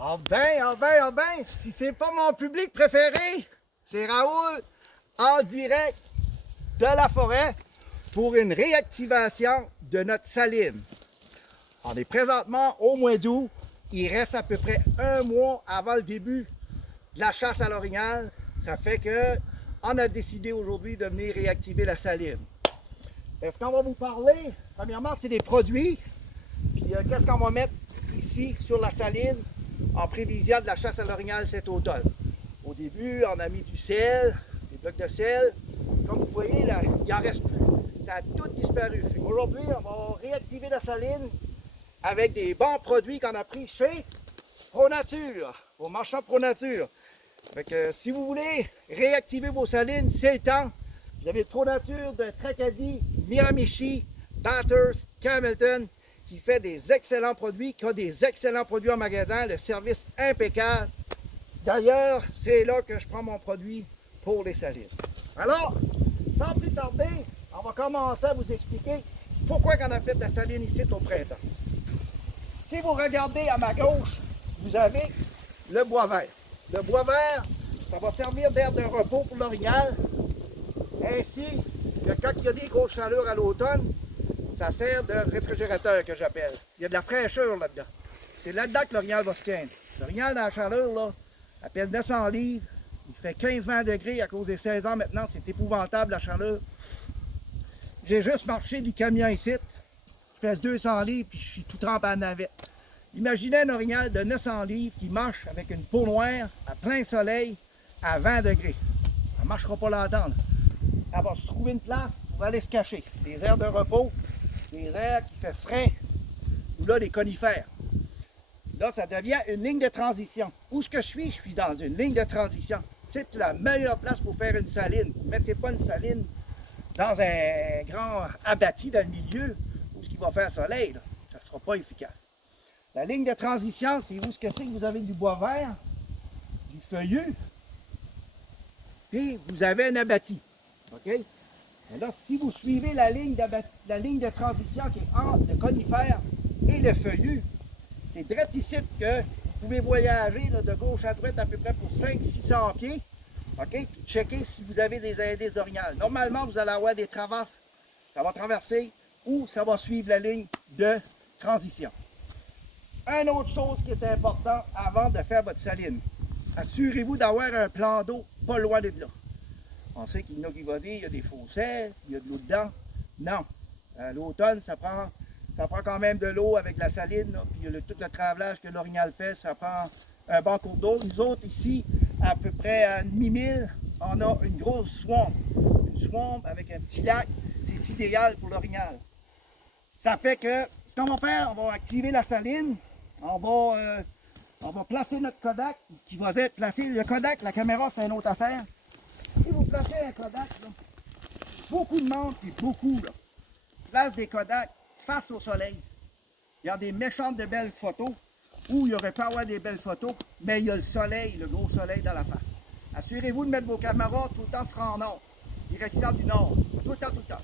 Ah ben, si c'est pas mon public préféré, c'est Raoul en direct de la forêt pour une réactivation de notre saline. On est présentement au mois d'août, il reste à peu près un mois avant le début de la chasse à l'orignal. Ça fait que on a décidé aujourd'hui de venir réactiver la saline. Est-ce qu'on va vous parler? Premièrement, c'est des produits. Puis qu'est-ce qu'on va mettre ici sur la saline en prévision de la chasse à l'orignal cet automne? Au début, on a mis du sel, des blocs de sel. Comme vous voyez, là, il n'en reste plus. Ça a tout disparu. Aujourd'hui, on va réactiver la saline avec des bons produits qu'on a pris chez ProNature, au marchand ProNature. Fait que si vous voulez réactiver vos salines, c'est le temps. Vous avez ProNature de Tracadie, Miramichi, Bathurst, Campbellton, qui fait des excellents produits, qui a des excellents produits en magasin, le service impeccable. D'ailleurs, c'est là que je prends mon produit pour les salines. Alors, sans plus tarder, on va commencer à vous expliquer pourquoi on a fait de la saline ici au printemps. Si vous regardez à ma gauche, vous avez le bois vert. Le bois vert, ça va servir d'aire de repos pour l'orignal, ainsi que quand il y a des grosses chaleurs à l'automne, ça sert de réfrigérateur que j'appelle. Il y a de la fraîcheur là-dedans. C'est là-dedans que l'orignal va se teindre. L'orignal dans la chaleur, là, elle pèse 900 livres. Il fait 15-20 degrés à cause des saisons maintenant. C'est épouvantable la chaleur. J'ai juste marché du camion ici. Je pèse 200 livres puis je suis tout trempé en navette. Imaginez un orignal de 900 livres qui marche avec une peau noire à plein soleil à 20 degrés. Elle ne marchera pas longtemps. Elle va se trouver une place pour aller se cacher. Des aires de repos, des aires qui fait frais, ou là des conifères. Là, ça devient une ligne de transition. Où est-ce que je suis? Je suis dans une ligne de transition. C'est la meilleure place pour faire une saline. Ne mettez pas une saline dans un grand abattis dans le milieu où il va faire soleil. Là. Ça ne sera pas efficace. La ligne de transition, c'est où ce que c'est que vous avez du bois vert, du feuillu, puis vous avez un abattis. OK? Et là, si vous suivez la ligne de transition qui est entre le conifère et le feuillu, c'est direct ici que vous pouvez voyager là, de gauche à droite à peu près pour 500-600 pieds. OK? Puis checker si vous avez des indices orignales. Normalement, vous allez avoir des traverses. Ça va traverser ou ça va suivre la ligne de transition. Une autre chose qui est importante avant de faire votre saline, assurez-vous d'avoir un plan d'eau pas loin de là. On sait qu'il y en a qui vont dire qu'il y a des fossés, il y a de l'eau dedans. Non. À l'automne, ça prend quand même de l'eau avec la saline, là, puis tout le travelage que l'orignal fait, ça prend un bon cours d'eau. Nous autres, ici, à peu près à mi-mille, on a une grosse swamp. Une swamp avec un petit lac, c'est idéal pour l'orignal. Ça fait que, ce qu'on va faire, on va activer la saline. On va placer notre Kodak qui va être placé. Le Kodak, la caméra, c'est une autre affaire. Si vous placez un Kodak, là, beaucoup de monde, puis beaucoup, là, place des Kodak face au soleil. Il y a des méchantes de belles photos où il n'y aurait pas à avoir des belles photos, mais il y a le soleil, le gros soleil dans la face. Assurez-vous de mettre vos caméras tout le temps franc nord, direction du nord, tout le temps, tout le temps.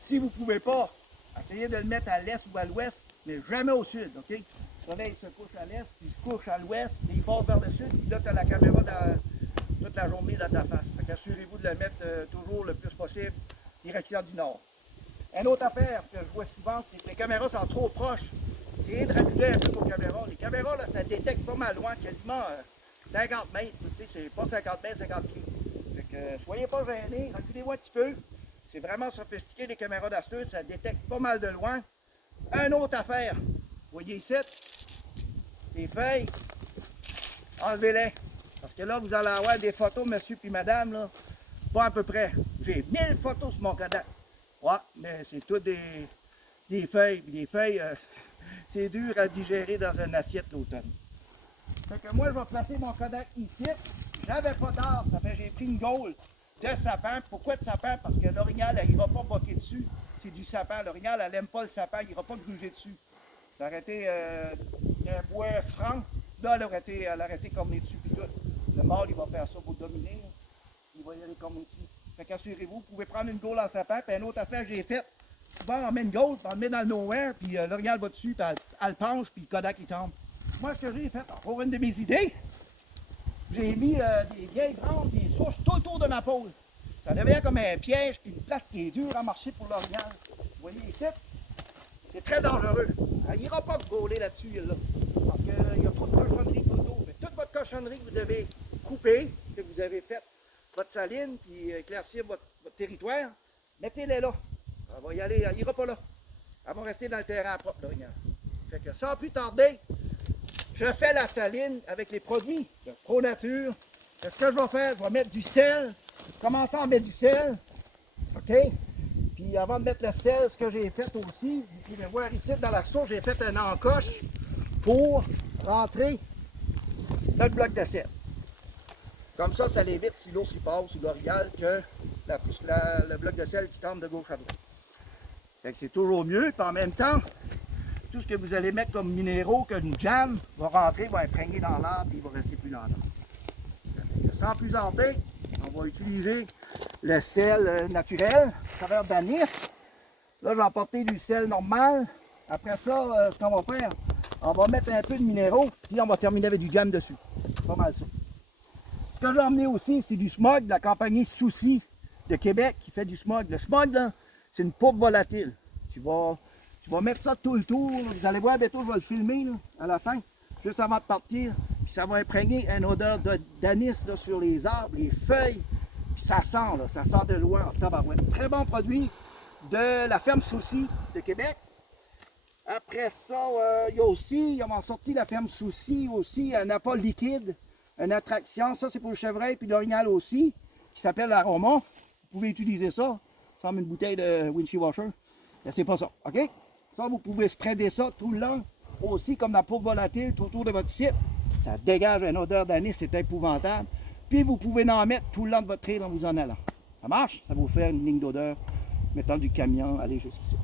Si vous ne pouvez pas, essayez de le mettre à l'est ou à l'ouest, mais jamais au sud, OK? Le soleil se couche à l'est, puis il se couche à l'ouest, puis il part vers le sud, puis là, tu as la caméra toute la journée dans ta face. Fait qu'assurez-vous de le mettre toujours le plus possible, direction du nord. Une autre affaire que je vois souvent, c'est que les caméras sont trop proches. Essayez de reculer un peu vos caméras. Les caméras, là, ça détecte pas mal loin, quasiment 50 mètres. Tu sais, c'est pas 50 mètres, 50 pieds. Fait que soyez pas gênés, reculez-vous un petit peu. C'est vraiment sophistiqué, les caméras d'astuce, ça détecte pas mal de loin. Une autre affaire, vous voyez ici, les feuilles, enlevez-les. Parce que là, vous allez avoir des photos, monsieur puis madame, là, pas à peu près. J'ai 1000 photos sur mon Kodak. Ouais, mais c'est tout des feuilles. Puis les feuilles, c'est dur à digérer dans une assiette l'automne. Fait que moi, je vais placer mon Kodak ici. J'avais pas d'arbre, ça fait j'ai pris une gaule de sapin. Pourquoi de sapin? Parce que l'orignal, elle n'ira pas boquer dessus. C'est du sapin. L'orignal, elle n'aime pas le sapin, il n'ira pas gruger dessus. Ça aurait été un bois franc. Là, elle aurait été cornée dessus. Puis tout. Le mâle, il va faire ça pour dominer. Il va y aller corner dessus. Fait qu'assurez-vous, vous pouvez prendre une gaule en sapin. Puis une autre affaire que j'ai faite, souvent on met une gaule, on le met dans le nowhere, puis l'orignal va dessus, puis elle penche, puis le Kodak il tombe. moi, ce que j'ai fait, pour une de mes idées, j'ai mis des vieilles branches, des souches tout autour de ma pôle. Ça devient comme un piège, puis une place qui est dure à marcher pour l'orignal. Vous voyez ici? C'est très dangereux. Il n'ira pas gauler là-dessus, là. Parce qu'il y a trop de cochonneries tout autour. Mais toute votre cochonnerie que vous avez coupée, que vous avez fait votre saline, puis éclaircir votre territoire, mettez-les là. Elle va y aller, elle n'ira pas là. Elle va rester dans le terrain propre, l'orignal. Fait que sans plus tarder, je fais la saline avec les produits de Pro Nature. Ce que je vais faire, je vais mettre du sel. Commencer à mettre du sel. OK? Puis avant de mettre le sel, ce que j'ai fait aussi, vous pouvez voir ici dans la source, j'ai fait une encoche pour rentrer notre bloc de sel. Comme ça l'évite si l'eau s'y passe, si l'orignal, que le bloc de sel qui tombe de gauche à droite. Fait que c'est toujours mieux, puis en même temps, tout ce que vous allez mettre comme minéraux, comme jam, va rentrer, va imprégner dans l'arbre, et il va rester plus longtemps. Sans plus tarder, on va utiliser le sel naturel, saveur d'anis. Là, je vais emporter du sel normal. Après ça, ce qu'on va faire, on va mettre un peu de minéraux, puis on va terminer avec du jam dessus. C'est pas mal ça. Ce que j'ai emmené aussi, c'est du smog de la compagnie Souci de Québec qui fait du smog. Le smog, là, c'est une poudre volatile. Tu vas mettre ça tout le tour. Vous allez voir, bientôt, je vais le filmer là, à la fin, juste avant de partir. Puis ça va imprégner une odeur d'anis sur les arbres, les feuilles. Puis ça sent, là, ça sent de loin en tabarouette. Très bon produit de la ferme Souci de Québec. Après ça, il y a aussi, ils m'ont sorti la ferme Souci aussi, un appât liquide, une attraction. Ça, c'est pour le chevreuil puis l'orignal aussi, qui s'appelle l'aroma. Vous pouvez utiliser ça, comme une bouteille de windshield washer. Mais c'est pas ça, OK? Ça, vous pouvez spreader ça tout le long, aussi comme la poudre volatile tout autour de votre site. Ça dégage une odeur d'anis, c'est épouvantable. Puis vous pouvez en mettre tout le long de votre trail en vous en allant. Ça marche? Ça va vous faire une ligne d'odeur, mettant du camion, aller jusqu'ici.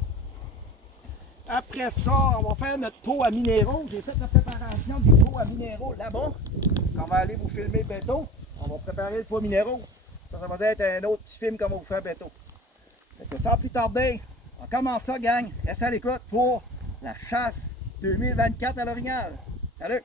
Après ça, on va faire notre pot à minéraux. J'ai fait la préparation du pot à minéraux là-bas. On va aller vous filmer bientôt. On va préparer le pot à minéraux. Ça va être un autre petit film qu'on va vous faire bientôt. Fait que sans plus tarder, on commence ça, gang. Restez à l'écoute pour la chasse 2024 à l'orignal. Salut!